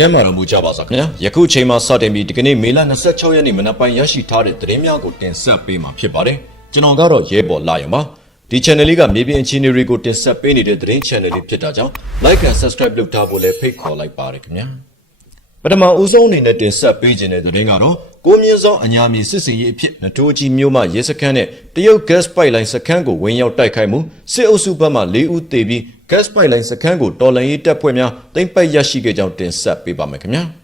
ကျမ်းမာတော်မူကြပါစားခင်ဗျာယခုချိန်မှာစတင်ပြီးဒီကနေ့မေလ26ရက်နေ့မနက်ပိုင်းရရှိထားတဲ့သတင်းများကိုတင်ဆက်ပေးမှာဖြစ်ပါတယ်ကျွန်တော်ကတော့ရဲဘော်လာရုံပါဒီ channel လေးကမြေပြင်အခြေအနေတွေကိုတင်ဆက်ပေးနေတဲ့သတင်း channel လေးဖြစ်တာကြောင့် like and subscribe လုပ်ထားဖို့လည်းဖိတ်ခေါ်လိုက်ပါတယ်ခင်ဗျာပထမဦးဆုံးအနေနဲ့တင်ဆက်ပေးခြင်းတဲ့သတင်းကတော့ကိုမြင့်စောအညာမြေစစ်စင်ရေးအဖြစ်နတိုးကြီးမြို့မှရဲစခန်းနဲ့တရုတ် gas pipeline စခန်းကိုဝင်ရောက်တိုက်ခိုက်မှုစစ်အုပ်စုဘက်မှ၄ဦးသေပြီး gas pipeline စခန်းကိုတော်လန်ရေးတပ်ဖွဲ့များသိမ်းပိုက်ရရှိခဲ့ကြောင်းတင်ဆက်ပေးပါမယ်ခင်ဗျာ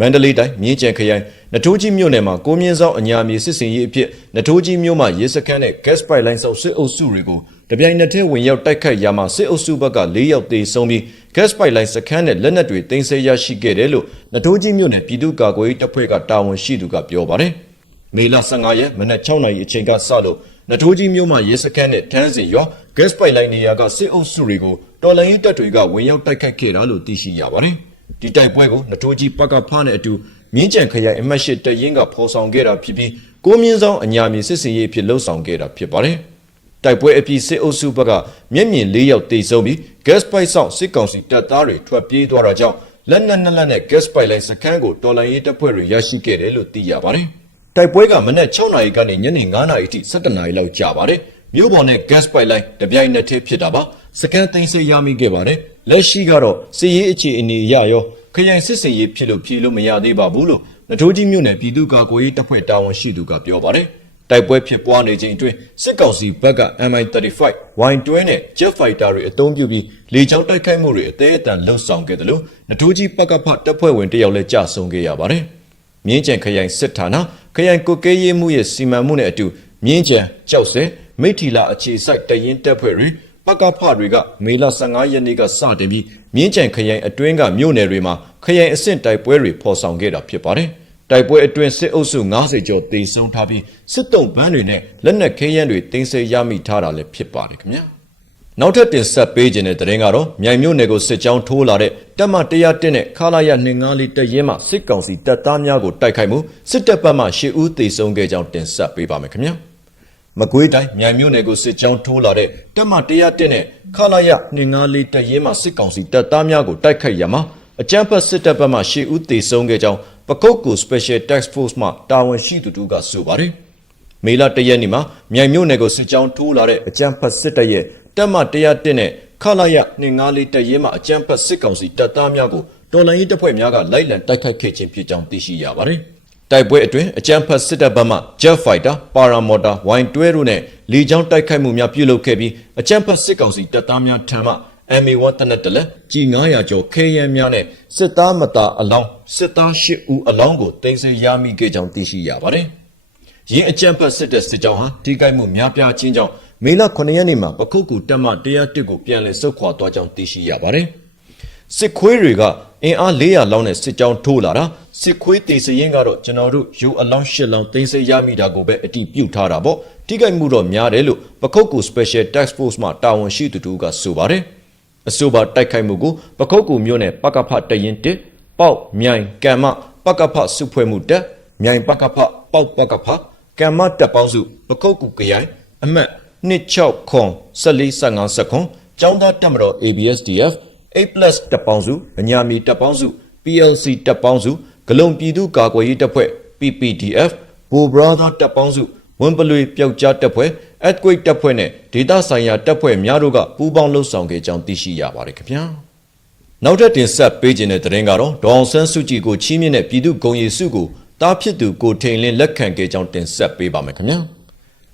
မန္တလေးတိုင်းမြင်းကျန်ခရိုင်နထိုးကြီးမြို့နယ်မှာကိုမြင့်စောအညာမြေစစ်စင်ရေးအဖြစ်နထိုးကြီးမြို့မှရဲစခန်းနဲ့ gas pipeline ဆောက်စစ်အုပ်စုတွေကိုတပြိုင်နက်တည်းဝင်ရောက်တိုက်ခိုက်ရမှာစစ်အုပ်စုဘက်က၄ယောက်သေဆုံးပြီး gas pipeline စခန်းနဲ့လက်နက်တွေတင်ဆက်ရရှိခဲ့တယ်လို့နထိုးကြီးမြို့နယ်ပြည်သူ့ကာကွယ်ရေးတပ်ဖွဲ့ကတာဝန်ရှိသူကပြောပါတယ်။မေလ15ရက်မနက်6နာရီအချိန်ကစလို့နထိုးကြီးမြို့မှာရဲစခန်းနဲ့တန်းစီရွာ gas pipeline နေရာကစစ်အုပ်စုတွေကိုတော်လိုင်းရေးတပ်တွေကဝင်ရောက်တိုက်ခိုက်ခဲ့တာလို့သိရှိရပါတယ်။ ဒီတိုက်ပွဲကိုနထိုးကြီးပကဖားနဲ့အတူမြင်းကြံခရိုင်အမှတ်၈တရင်ကဖော်ဆောင်ခဲ့တာဖြစ်ပြီးကိုမြင့်ဆောင်အညာမြေစစ်စင်ရေးဖြစ်လှုပ်ဆောင်ခဲ့တာဖြစ်ပါတယ်။တိုက်ပွဲအပြီးစစ်အုပ်စုဘက်ကမျက်မြင်၄ယောက်တေဆုံးပြီး gas pipe ဆောင်စစ်ကောင်စီတပ်သားတွေထွက်ပြေးသွားတာကြောင့်လက်နက်နှစ်လက်နဲ့ gas pipeline စခန်းကိုတော်လိုင်းရေးတပ်ဖွဲ့တွေရရှိခဲ့တယ်လို့သိရပါတယ်။တိုက်ပွဲကမနက်6နာရီကနေညနေ9နာရီထိ17နာရီလောက်ကြာပါတယ်။မြို့ပေါ်နဲ့ gas pipeline တပြိုင်နက်တည်းဖြစ်တာပါ။စကန်သိမ်းဆည်းရမိခဲ့ပါတယ်။ လက်ရှိကတော့စစ်ရေးအခြေအနေအရရောခရိုင်စစ်စင်ရေးဖြစ်လို့ပြည်လို့မရသေးပါဘူးလို့နထိုးကြီးမြို့နယ်ပြည်သူ့ကာကွယ်ရေးတပ်ဖွဲ့တာဝန်ရှိသူကပြောပါတယ်။တိုက်ပွဲဖြစ်ပွားနေချိန်အတွင်းစစ်ကောင်စီဘက်က MI35 Y12 နဲ့ Jet Fighter တွေအသုံးပြုပြီးလေကြောင်းတိုက်ခိုက်မှုတွေအသေးအတန်လှုပ်ဆောင်ခဲ့တယ်လို့နထိုးကြီးပကဖတပ်ဖွဲ့ဝင်တယောက်လည်းကြာဆုံးခဲ့ရပါတယ်။မြင်းကျန်ခရိုင်စစ်ဌာနခရိုင်ကုတ်ကဲရေးမှုရဲ့စီမံမှုနဲ့အတူမြင်းကျန်ကြောက်စဲမိထီလာအခြေစိုက်တရင်တပ်ဖွဲ့တွေ ပကဖတွေကမေလ15ရက်နေ့ကစတင်ပြီးမြင်းကျန်ခရိုင်အတွင်းကမြို့နယ်တွေမှာခရိုင်အဆင့်တိုက်ပွဲတွေဖော်ဆောင်ခဲ့တာဖြစ်ပါတယ်။တိုက်ပွဲအတွင်းစစ်အုပ်စု90ကျော်တေဆုံးထားပြီးစစ်တုံးပန်းတွေနဲ့လက်နက်ခဲယမ်းတွေတင်ဆက်ရမိထားတာလည်းဖြစ်ပါတယ်ခင်ဗျာ။နောက်ထပ်တင်ဆက်ပေးခြင်းတဲ့သတင်းကတော့မြိုင်မြို့နယ်ကိုစစ်ကြောင်းထိုးလာတဲ့တပ်မ101နဲ့ခလာရ254တရင်မှစစ်ကောင်စီတပ်သားများကိုတိုက်ခိုက်မှုစစ်တပ်ဘက်မှ10ဦးသေဆုံးခဲ့ကြောင်းတင်ဆက်ပေးပါမယ်ခင်ဗျာ။ မကွေးတိုင်းမြိုင်မြို့နယ်ကိုစစ်ကြောင်းထိုးလာတဲ့တပ်မ101နဲ့ခလာရ254တရင်မှစစ်ကောင်စီတပ်သားများကိုတိုက်ခိုက်ရမှာအကြမ်းဖက်စစ်တပ်ဘက်မှ10ဦးသေဆုံးခဲ့ကြောင်းပကုတ်ကူ Special Task Force မှတာဝန်ရှိသူတို့ကဆိုပါတယ်။မေလတရက်နေ့မှာမြိုင်မြို့နယ်ကိုစစ်ကြောင်းထိုးလာတဲ့အကြမ်းဖက်စစ်တပ်ရဲ့တပ်မ101နဲ့ခလာရ254တပ်ရင်းမှအကြမ်းဖက်စစ်ကောင်စီတပ်သားများကိုတော်လှန်ရေးတပ်ဖွဲ့များကလိုက်လံတိုက်ခိုက်ခဲ့ခြင်းဖြစ်ကြောင်းသိရှိရပါတယ်။ တိုက်ပွဲအတွင်းအကြမ်းဖက်စစ်တပ်ဘက်မှ Jet Fighter, Paramotor, Y12 တို့နဲ့လေကြောင်းတိုက်ခိုက်မှုများပြုလုပ်ခဲ့ပြီးအကြမ်းဖက်စစ်ကောင်စီတပ်သားများထံမှ MA1 တနက်တလက်ကြီး900ကျော်ခဲယမ်းများနဲ့စစ်သားမတာအလောင်းစစ်သား8ဦးအလောင်းကိုတင်ဆက်ရမိခဲ့ကြောင်းသိရှိရပါတယ်။ရင်းအကြံဖတ်စစ်တဲ့စစ်ကြောင်းဟာထိခိုက်မှုများပြားခြင်းကြောင့်မေလ9ရက်နေ့မှာပခုတ်ကူတက်မ101ကိုပြန်လည်ဆုတ်ခွာသွားကြောင်းသိရှိရပါတယ်။ စစ်ခွေးတွေကအင်အား400လောက်နဲ့စစ်ကြောင်းထိုးလာတာစစ်ခွေးတေစရင်ကတော့ကျွန်တော်တို့ယူအလောင်း8လောင်းတင်ဆက်ရမိတာကိုပဲအတိပြုတ်ထားတာပေါ့ထိခိုက်မှုတော့များတယ်လို့ပခုတ်ကူ Special Task Force မှတာဝန်ရှိသူတို့ကဆိုပါတယ်။အဆိုပါတိုက်ခိုက်မှုကိုပခုတ်ကူမြို့နယ်ပကဖတရင်တစ်ပေါက်မြိုင်ကံမပကဖစုဖွဲ့မှုတက်မြိုင်ပကဖပေါက်ပကဖကံမတက်ပေါင်းစုပခုတ်ကူခရိုင်အမှတ်26ခွန်1455စခွန်ကျောင်းသားတက်မတော် ABSDF 8+ တက်ပေါင်းစုအညာမီတက်ပေါင်းစု PLC တက်ပေါင်းစုဂလုံပြည်သူကာကွယ်ရေးတပ်ဖွဲ့ PPDF ဘူ brother တက်ပေါင်းစုဝန်ပလွေပျောက်ကြားတပ်ဖွဲ့ earthquake တပ်ဖွဲ့နဲ့ဒေသဆိုင်ရာတပ်ဖွဲ့များတို့ကပူးပေါင်းလှုပ်ဆောင်ခဲ့ကြောင်းသိရှိရပါတယ်ခင်ဗျာနောက်ထပ်တင်ဆက်ပေးခြင်းတဲ့သတင်းကတော့ဒေါအောင်ဆန်းစုကြည်ကိုချီးမြှင့်တဲ့ပြည်သူ့ဂုဏ်ရည်စုကိုတားဖြစ်သူကိုထိန်လင်းလက်ခံခဲ့ကြောင်းတင်ဆက်ပေးပါမယ်ခင်ဗျာ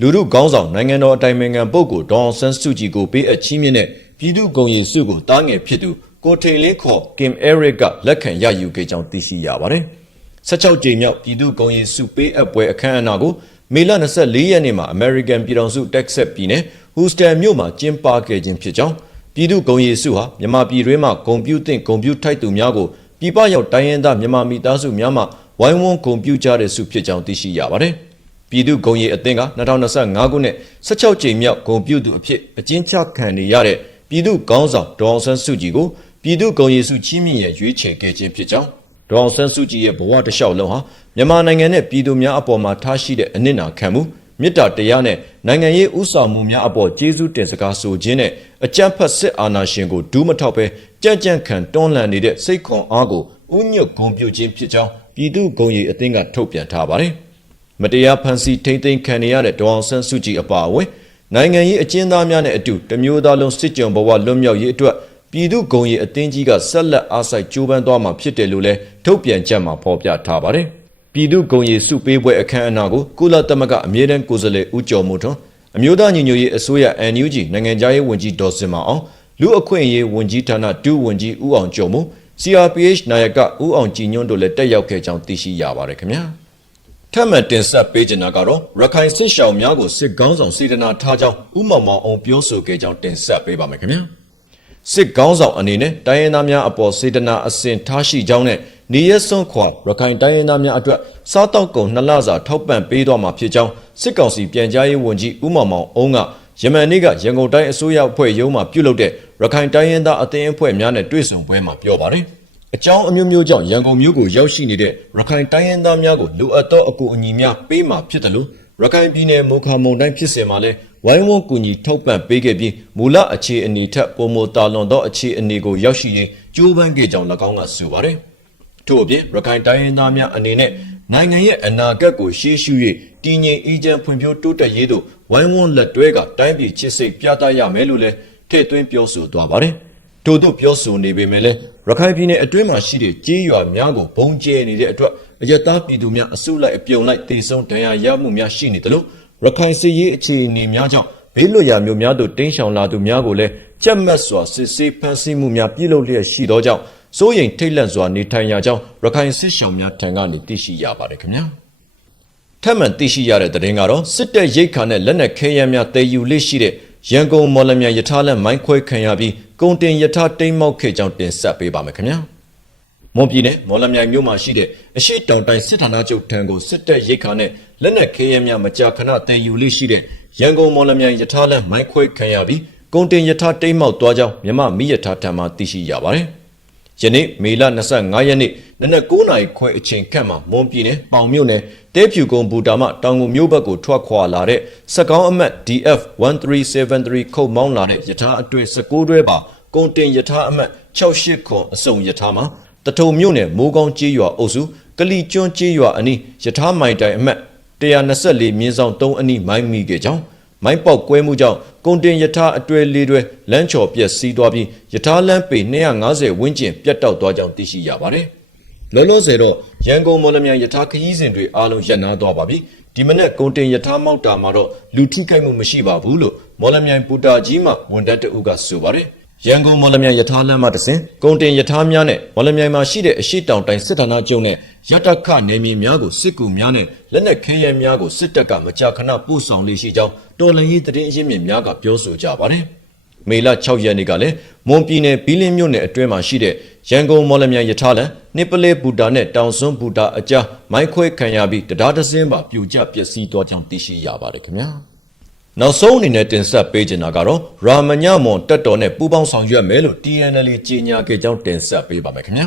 လူမှုခေါင်းဆောင်နိုင်ငံတော်အတိုင်ပင်ခံပုဂ္ဂိုလ်ဒေါအောင်ဆန်းစုကြည်ကိုပေးအပ်ချီးမြှင့်တဲ့ ပြည်သူ့ဂုဏ်ရည်စုကိုတားငယ်ဖြစ်သူကိုထိန်လင်းခေါ်ကင်အဲရစ်ကလက်ခံရယူခဲ့ကြောင်းသိရှိရပါတယ်16ကြိမ်မြောက်ပြည်သူ့ဂုဏ်ရည်စုပေးအပ်ပွဲအခမ်းအနားကိုမေလ24ရက်နေ့မှာ American ပြည်ထောင်စု Texas ပြည်နယ် Houston မြို့မှာကျင်းပခဲ့ခြင်းဖြစ်ကြောင်းပြည်သူ့ဂုံရည်စုဟာမြန်မာပြည်တွင်းမှာဂုံပြူတင်ဂုံပြူထိုက်သူများကိုပြည်ပရောက်တိုင်းရင်းသားမြန်မာမိသားစုများမှဝိုင်းဝန်းဂုံပြူကြတဲ့စုဖြစ်ကြောင်းသိရှိရပါတယ်။ပြည်သူ့ဂုံရည်အသင်းက2025ခုနှစ်16ကြိမ်မြောက်ဂုံပြူသူအဖြစ်အကျဉ်းချခံနေရတဲ့ ပြည်သူ့ကောင်းဆောင်ဒေါအောင်ဆန်းစုကြည်ကိုပြည်သူ့ဂုံရည်စုချီးမြှင့်ရရွေးချယ်ခဲ့ခြင်းဖြစ်ကြောင်းဒေါအောင်ဆန်းစုကြည်ရဲ့ဘဝတစ်လျှောက်လုံးဟာမြန်မာနိုင်ငံနဲ့ပြည်သူများအပေါ်မှာထားရှိတဲ့အနစ်နာခံမှုမေတ္တာတရားနဲ့နိုင်ငံရေးဥဆောင်မှုများအပေါ်ကျေးဇူးတင်စကားဆိုခြင်းနဲ့အကြမ်းဖက်စစ်အာဏာရှင်ကိုဒူးမထောက်ပဲကြံ့ကြံ့ခံတွန်းလှန်နေတဲ့စိတ်ခွန်အားကိုဥညွတ်ဂုံပြုခြင်းဖြစ်ကြောင်းပြည်သူ့ဂုံရီအသင်းကထုတ်ပြန်ထားပါတယ်။မတရားဖန်ဆီးထိမ့်သိမ်းခံနေရတဲ့ဒေါအောင်ဆန်းစုကြည်အပါအဝင် နိုင်ငံရေးအကျဉ်းသားများနဲ့အတူတမျိုးသားလုံးစစ်ကြုံဘဝလွတ်မြောက်ရေးအတွက်ပြည်သူ့ဂုံရီအသင်းကြီးကဆက်လက်အားစိုက်ကြိုးပမ်းသွားမှာဖြစ်တယ်လို့လည်းထုတ်ပြန်ချက်မှာဖော်ပြထားပါတယ်။ပြည်သူ့ဂုံရီစုပေးပွဲအခမ်းအနားကိုကုလသမဂ္ဂအမြဲတမ်းကိုယ်စားလှယ်ဦးကျော်မိုးထွန်းအမျိုးသားညီညွတ်ရေးအစိုးရ NUG နိုင်ငံသားရေးဝန်ကြီးဒေါ်စင်မာအောင်လူအခွင့်အရေးဝန်ကြီးဌာနဒုဝန်ကြီးဦးအောင်ကျော်မိုး CRPH နာယကဦးအောင်ကြည်ညွန့်တို့လည်းတက်ရောက်ခဲ့ကြောင်းသိရှိရပါတယ်ခင်ဗျာ ထပ်မံတင်ဆက်ပေးချင်တာကတော့ရခိုင်စစ်ရှောင်များကိုစစ်ကောင်းဆောင်စေတနာထားကြောင်းဦးမောင်မောင်အောင်ပြောဆိုခဲ့ကြောင်းတင်ဆက်ပေးပါမယ်ခင်ဗျာစစ်ကောင်းဆောင်အနေနဲ့တိုင်းရင်းသားများအပေါ်စေတနာအစဉ်ထားရှိကြောင်းနဲ့နေရစွန်ခွာရခိုင်တိုင်းရင်းသားများအတွက်စားတောက်ကုန်နှစ်လစာထောက်ပံ့ပေးသွားမှာဖြစ်ကြောင်းစစ်ကောင်စီပြန်ကြားရေးဝန်ကြီးဦးမောင်မောင်အုံးကယမန်နေ့ကရန်ကုန်တိုင်းအစိုးရအဖွဲ့ရုံးမှပြုလုပ်တဲ့ရခိုင်တိုင်းရင်းသားအသင်းအဖွဲ့များနဲ့တွေ့ဆုံပွဲမှာပြောပါတယ်။ အကြောင်းအမျိုးမျိုးကြောင့်ရန်ကုန်မြို့ကိုရောက်ရှိနေတဲ့ရခိုင်တိုင်းရင်းသားများကိုလိုအပ်သောအကူအညီများပေးမှာဖြစ်တယ်လို့ရခိုင်ပြည်နယ်မုခါမုံတိုင်းဖြစ်စဉ်မှာလဲဝိုင်းဝန်းကူညီထောက်ပံ့ပေးခဲ့ပြီးမူလအခြေအနေထက်ပုံမတာလွန်သောအခြေအနေကိုရောက်ရှိရင်ကြိုးပမ်းခဲ့ကြောင်း၎င်းကဆိုပါတယ်။ထို့အပြင်ရခိုင်တိုင်းရင်းသားများအနေနဲ့နိုင်ငံရဲ့အနာဂတ်ကိုရှေ့ရှု၍တည်ငြိမ်အေးချမ်းဖွံ့ဖြိုးတိုးတက်ရေးသို့ဝိုင်းဝန်းလက်တွဲကတိုင်းပြည်ချစ်စိတ်ပြသရမယ်လို့လည်းထည့်သွင်းပြောဆိုသွားပါတယ်။ ထို့သို့ပြောဆိုနေပေမဲ့လည်းရခိုင်ပြည်နယ်အတွင်းမှာရှိတဲ့ကြေးရွာများကိုဘုံကျဲနေတဲ့အတွက်အယက်သားပြည်သူများအစုလိုက်အပြုံလိုက်တေဆုံးဒဏ်ရာရမှုများရှိနေတယ်လို့ရခိုင်စစ်ရေးအခြေအနေများကြောင့်ဘေးလွတ်ရာမျိုးများသို့တင်းရှောင်လာသူများကိုလည်းကြက်မတ်စွာစစ်ဆေးဖမ်းဆီးမှုများပြုလုပ်လျက်ရှိသောကြောင့်စိုးရိမ်ထိတ်လန့်စွာနေထိုင်ရာကြောင်းရခိုင်စစ်ရှောင်များထံကနေသိရှိရပါတယ်ခင်ဗျာထပ်မံသိရှိရတဲ့သတင်းကတော့စစ်တပ်ရိတ်ခါနဲ့လက်နက်ခဲယမ်းများတည်ယူလက်ရှိတဲ့ ရန်ကုန်မော်လမြိုင်ယထာလန်မိုင်းခွဲခံရပြီးကုန်တင်ယထာတိမ်မောက်ခဲ့ကြောင်းတင်ဆက်ပေးပါမယ်ခင်ဗျာမွန်ပြည်နယ်မော်လမြိုင်မြို့မှာရှိတဲ့အရှိတောင်တိုင်းစစ်ဌာနချုပ်ထံကိုစစ်တပ်ရိတ်ခါနဲ့လက်နက်ခဲယမ်းများမကြာခဏတည်ယူလက်ရှိတဲ့ရန်ကုန်မော်လမြိုင်ယထာလန်မိုင်းခွဲခံရပြီးကုန်တင်ယထာတိမ်မောက်သွားကြောင်းမြမမိယထာထံမှသိရှိရပါတယ်ယနေ့မေလ25ရက်နေ့နနက်9:00နာရီခွဲအချိန်ခန့်မှာမွန်ပြည်နယ်ပေါင်မြို့နယ်တဲဖြူကုန်းဘူတာမှတောင်ငူမြို့ဘက်ကိုထွက်ခွာလာတဲ့စက်ကောင်းအမတ် DF 1373ခုတ်မောင်းလာတဲ့ယထာအတွဲ16တွဲပါကုန်တင်ယထာအမတ်68ခွန်အစုံယထာမှာတထုံမြို့နယ်မိုးကောင်းကျေးရွာအုပ်စုကလီကျွန်းကျေးရွာအနီးယထာမိုင်တိုင်အမတ်124မြင်းဆောင်3အနီးမိုင်းမိခဲ့ကြောင်းမိုင်းပေါက်ကွဲမှုကြောင့်ကုန်တင်ယထာအတွဲလေးတွဲလမ်းချော်ပြက်စီးသွားပြီးယထာလမ်းပေ250ဝန်းကျင်ပြတ်တောက်သွားကြောင်းသိရှိရပါတယ်။ လောလောဆယ်တော့ရန်ကုန်မော်လမြိုင်ယထာခရီးစဉ်တွေအားလုံးရပ်နားသွားပါပြီ။ဒီမနေ့ကုန်တင်ယထာမောက်တာမှာတော့လူထိခိုက်မှုမရှိပါဘူးလို့မော်လမြိုင်ပူတာကြီးမှဝန်ထမ်းတအုပ်ကဆိုပါတယ်။ရန်ကုန်မော်လမြိုင်ယထာလမ်းမှတစဉ်ကုန်တင်ယထာများနဲ့မော်လမြိုင်မှာရှိတဲ့အရှိတောင်တိုင်းစစ်ဌာနချုပ်နဲ့ရတခနေမြေများကိုစစ်ကူများနဲ့လက်နက်ခဲယမ်းများကိုစစ်တပ်ကမကြာခဏပို့ဆောင်လေးရှိကြောင်းတော်လှန်ရေးတရင်အရင်းမြစ်များကပြောဆိုကြပါတယ်။မေလ6ရက်နေ့ကလည်းမွန်ပြည်နယ်ဘီလင်းမြို့နယ်အတွင်းမှာရှိတဲ့ ရန်ကုန်မော်လမြိုင်ယထာလန်နိပလေဘူတာနဲ့တောင်စွန်းဘူတာအကြားမိုင်းခွဲခံရပြီးတရားတစင်းပါပြူကျပျက်စီးသွားကြောင်းသိရှိရပါတယ်ခင်ဗျာ။နောက်ဆုံးအနေနဲ့တင်ဆက်ပေးချင်တာကတော့ရာမညမွန်တက်တော်နဲ့ပူပေါင်းဆောင်ရွက်မယ်လို့ TNL ကြီးညာခဲ့ကြောင်းတင်ဆက်ပေးပါမယ်ခင်ဗျာ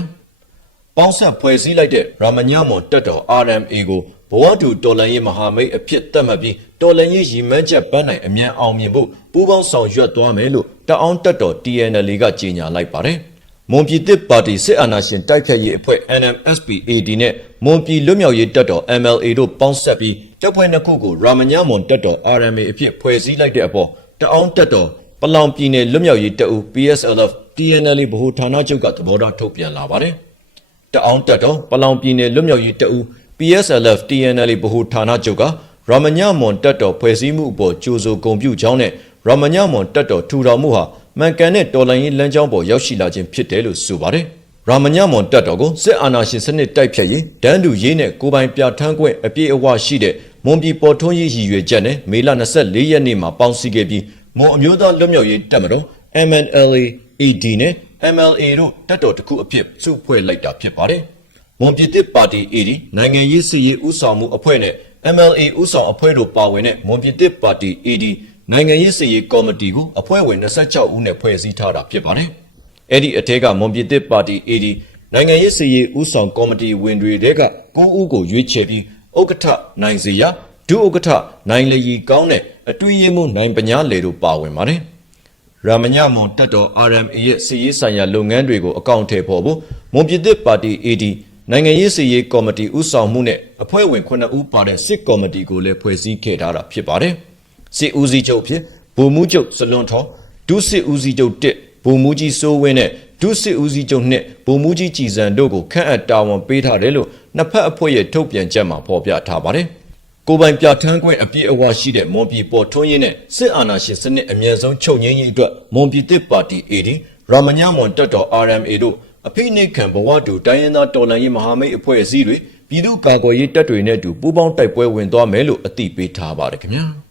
။ပေါင်းဆက်ဖွဲ့စည်းလိုက်တဲ့ရာမညမွန်တက်တော် RMA ကိုဘဝတူတော်လန်ရေးမဟာမိတ်အဖြစ်သတ်မှတ်ပြီးတော်လန်ရေးရည်မှန်းချက်ပန်းနိုင်အမြန်အောင်မြင်ဖို့ပူးပေါင်းဆောင်ရွက်သွားမယ်လို့တအောင်းတက်တော် TNL ကကြေညာလိုက်ပါတယ်။ မွန်ပြည်သစ်ပါတီစစ်အာဏာရှင်တိုက်ဖြတ်ရေးအဖွဲ့ NMSPAD နဲ့မွန်ပြည်လွတ်မြောက်ရေးတပ်တော် MLA တို့ပေါင်းဆက်ပြီးတပ်ဖွဲ့နှစ်ခုကိုရာမညမွန်တက်တော် RMA အဖြစ်ဖွဲ့စည်းလိုက်တဲ့အပေါ်တအောင်းတက်တော်ပလောင်ပြည်နယ်လွတ်မြောက်ရေးတပ်ဦး PSLF TNL ဗဟိုဌာနချုပ်ကသဘောထားထုတ်ပြန်လာပါတယ်။တအောင်းတက်တော်ပလောင်ပြည်နယ်လွတ်မြောက်ရေးတပ်ဦး PSLF TNL ဗဟိုဌာနချုပ်ကရမညမွန်တက်တော်ဖွဲ့စည်းမှုအပေါ်ကြိုးဆိုဂုံပြုကြောင်းနဲ့ရမညမွန်တက်တော်ထူထောင်မှုဟာ မှန်ကန်တဲ့တော်လှန်ရေးလမ်းကြောင်းပေါ်ရောက်ရှိလာခြင်းဖြစ်တယ်လို့ဆိုပါတယ်။ရမညမွန်တက်တော်ကိုစစ်အာဏာရှင်စနစ်တိုက်ဖြတ်ရေးဒန်းတူရေးနဲ့ကိုပိုင်ပြဋ္ဌာန်းခွင့်အပြည့်အဝရှိတဲ့မွန်ပြည်ပေါ်ထွန်းရေးရည်ရွယ်ချက်နဲ့မေလ24ရက်နေ့မှာပေါင်းစည်းခဲ့ပြီးမွန်အမျိုးသားလွတ်မြောက်ရေးတပ်မတော် MNLA AD နဲ့ MLA တို့တပ်တော်တစ်ခုအဖြစ်စုဖွဲ့လိုက်တာဖြစ်ပါတယ်။မွန်ပြည်သစ်ပါတီ AD နိုင်ငံရေးစည်ရေးဥဆောင်မှုအဖွဲ့နဲ့ MLA ဥဆောင်အဖွဲ့တို့ပါဝင်တဲ့မွန်ပြည်သစ်ပါတီ AD နိုင်ငံရေးစည်ရေးကော်မတီကိုအဖွဲ့ဝင်26ဦးနဲ့ဖွဲ့စည်းထားတာဖြစ်ပါတယ်။အဲ့ဒီအထက်ကမွန်ပြည်သစ်ပါတီ AD နိုင်ငံရေးစည်ရေးဥဆောင်ကော်မတီဝင်တွေတဲက9ဦးကိုရွေးချယ်ပြီးဥက္ကဋ္ဌနိုင်စီရဒုဥက္ကဋ္ဌနိုင်လျီကောင်းနဲ့အတွင်းရေးမှူးနိုင်ပညာလေတို့ပါဝင်ပါတယ်။ရာမညမွန်တက်တော် RMA ရဲ့စီရေးဆိုင်ရာလုပ်ငန်းတွေကိုအကောင့်ထဲပေါ်ဖို့မွန်ပြည်သစ်ပါတီ AD နိုင်ငံရေးစီရေးကော်မတီဥဆောင်မှုနဲ့အဖွဲ့ဝင်9ဦးပါတဲ့စစ်ကော်မတီကိုလည်းဖွဲ့စည်းခဲ့ထားတာဖြစ်ပါတယ်။ စစ်ဦးစီးချုပ်ဖြစ်ဗိုလ်မှူးချုပ်စလွန်ထောဒုစစ်ဦးစီးချုပ်1ဗိုလ်မှူးကြီးစိုးဝင်းနဲ့ဒုစစ်ဦးစီးချုပ်2ဗိုလ်မှူးကြီးကြည်စံတို့ကိုခန့်အပ်တာဝန်ပေးထားတယ်လို့နှစ်ဖက်အဖွဲ့ရဲ့ထုတ်ပြန်ချက်မှာဖော်ပြထားပါတယ်။ကိုယ်ပိုင်ပြဋ္ဌာန်းခွင့်အပြည့်အဝရှိတဲ့မွန်ပြည်ပေါ်ထွန်းရေးနဲ့စစ်အာဏာရှင်စနစ်အမြန်ဆုံးချုပ်ငြိမ်းရေးအတွက်မွန်ပြည်သစ်ပါတီ AD ရာမညမွန်တက်တော် RMA တို့အဖိနှိတ်ခံဘဝတူတိုင်းရင်းသားတော်လှန်ရေးမဟာမိတ်အဖွဲ့အစည်းတွေပြည်သူ့ကာကွယ်ရေးတပ်တွေနဲ့အတူပူးပေါင်းတိုက်ပွဲဝင်သွားမယ်လို့အသိပေးထားပါတယ်ခင်ဗျာ